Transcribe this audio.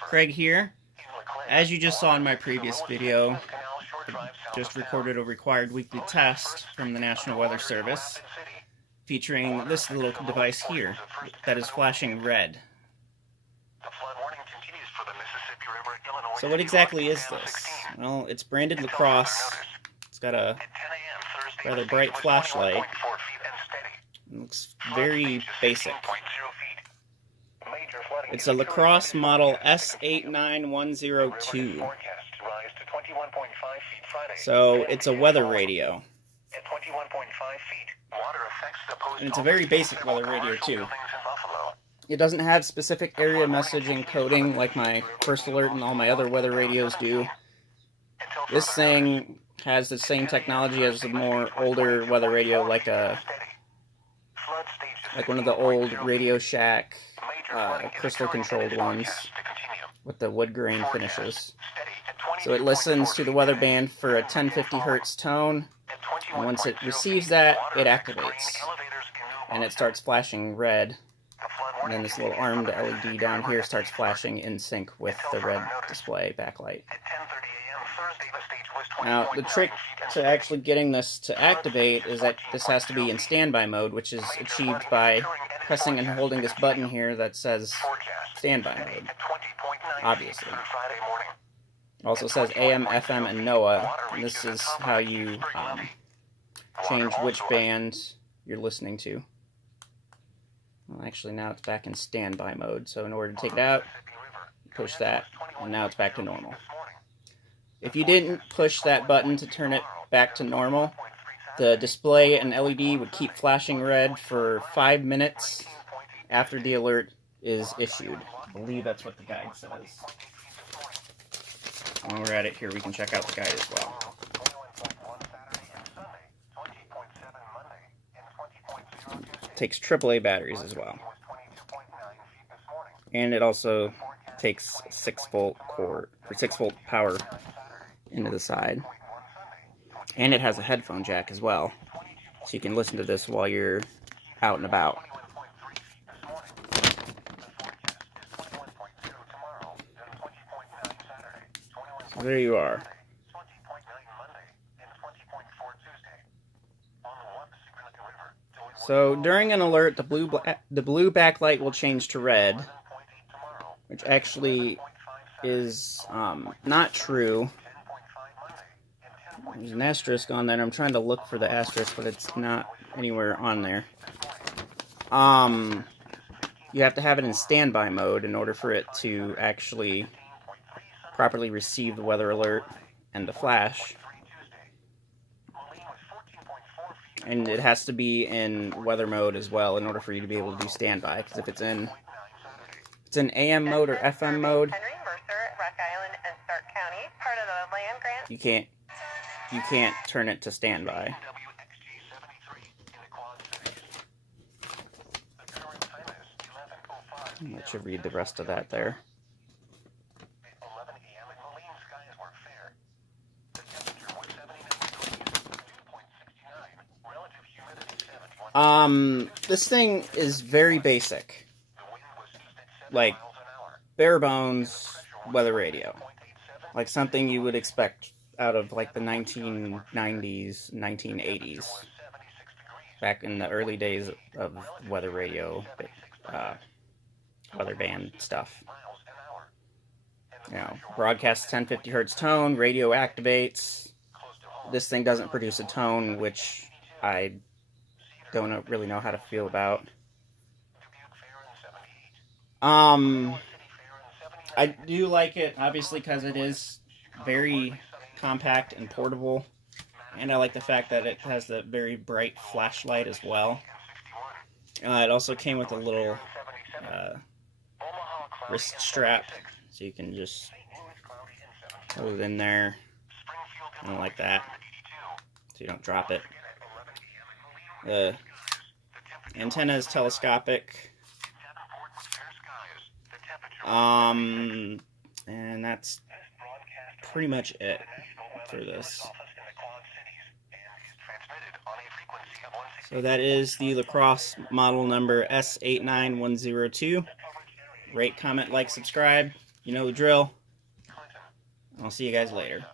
Craig here. As you just saw in my previous video, just recorded a required weekly test from the National Weather Service featuring this little device here that is flashing red. So what exactly is this? Well, it's branded Crosse. It's got a rather bright flashlight. It looks very basic. It's a Crosse model S89102. So it's a weather radio. And it's a very basic weather radio too. It doesn't have specific area messaging coding like my First Alert and all my other weather radios do. This thing has the same technology as a more older weather radio, like one of the old Radio Shack crystal controlled ones with the wood grain finishes. So it listens to the weather band for a 1050 hertz tone, and once it receives that, it activates and it starts flashing red, and then this little armed LED down here starts flashing in sync with the red display backlight. Now, the trick to actually getting this to activate is that this has to be in standby mode, which is achieved by pressing and holding this button here that says standby mode, obviously. It also says AM, FM, and NOAA, and this is how you change which band you're listening to. Well, actually, now it's back in standby mode, so in order to take it out, push that, and now it's back to normal. If you didn't push that button to turn it back to normal, the display and LED would keep flashing red for 5 minutes after the alert is issued. I believe that's what the guide says. While we're at it here, we can check out the guide as well. It takes AAA batteries as well. And it also takes 6-volt cord for 6-volt power into the side. And it has a headphone jack as well, so you can listen to this while you're out and about. So there you are. So during an alert, the blue backlight will change to red, which actually is not true. There's an asterisk on there. I'm trying to look for the asterisk, but it's not anywhere on there. You have to have it in standby mode in order for it to actually properly receive the weather alert and the flash. And it has to be in weather mode as well in order for you to be able to do standby. Because if it's in AM mode or FM mode, you can't turn it to standby. I'll let you read the rest of that there. This thing is very basic. Like, bare bones weather radio. Like something you would expect out of like the 1990s, 1980s. Back in the early days of weather radio, weather band stuff. You know, broadcasts 1050 hertz tone, radio activates. This thing doesn't produce a tone, which I don't really know how to feel about. I do like it, obviously, because it is very compact and portable, and I like the fact that it has the very bright flashlight as well. It also came with a little wrist strap, so you can just hold it in there, and like that, so you don't drop it. The antenna is telescopic. And that's pretty much it for this. So that is the Crosse model number S89102. Rate, comment, like, subscribe. You know the drill. I'll see you guys later.